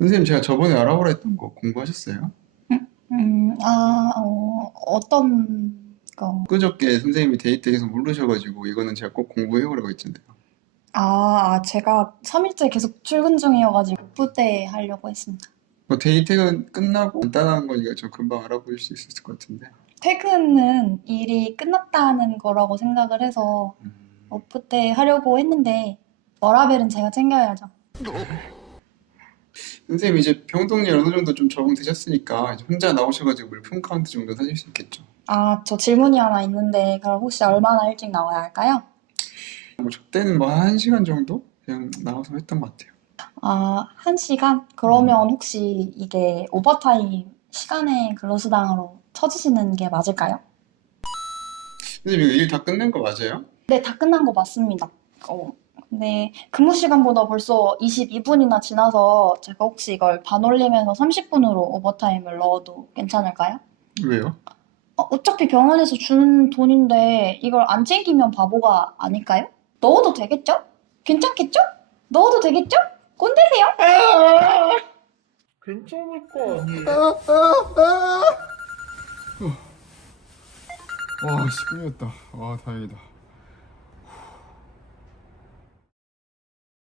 선생님 제가 저번에 알아보라 했던 거 공부하셨어요? 음, 아, 어, 어떤 거? 그저께 선생님이 데이트 계속 모르셔가지고 이거는 제가 꼭 공부해오라고 했잖아요. 아, 아, 제가 3일째 계속 출근 중이어가지고 부대 하려고 했습니다. 뭐 데이트가 끝나고 간단한 거니까 좀 금방 알아보실 수 있을 것 같은데. 퇴근은 일이 끝났다는 거라고 생각을 해서 오프 때 하려고 했는데 워라벨은 제가 챙겨야죠. 선생님 이제 병동일 어느 정도 좀 적응되셨으니까 이제 혼자 나오셔가지고 물품 카운트 정도 사실 수 있겠죠. 아, 저 질문이 하나 있는데 그럼 혹시 얼마나 일찍 나와야 할까요? 뭐 저 때는 뭐 한 시간 정도 그냥 나와서 했던 것 같아요. 아, 한 시간? 그러면 혹시 이게 오버타임 시간에 근로수당으로 쳐주시는 게 맞을까요? 선생님 이거 일 다 끝낸 거 맞아요? 네, 다 끝난 거 맞습니다. 어, 근데 근무 시간보다 벌써 22분이나 지나서 제가 혹시 이걸 반올림해서 30분으로 오버타임을 넣어도 괜찮을까요? 왜요? 어, 어차피 병원에서 주는 돈인데 이걸 안 챙기면 바보가 아닐까요? 넣어도 되겠죠? 괜찮겠죠? 넣어도 되겠죠? 꼰대세요? 괜찮을 거 아니에요? 와, 10분이었다. 와, 다행이다.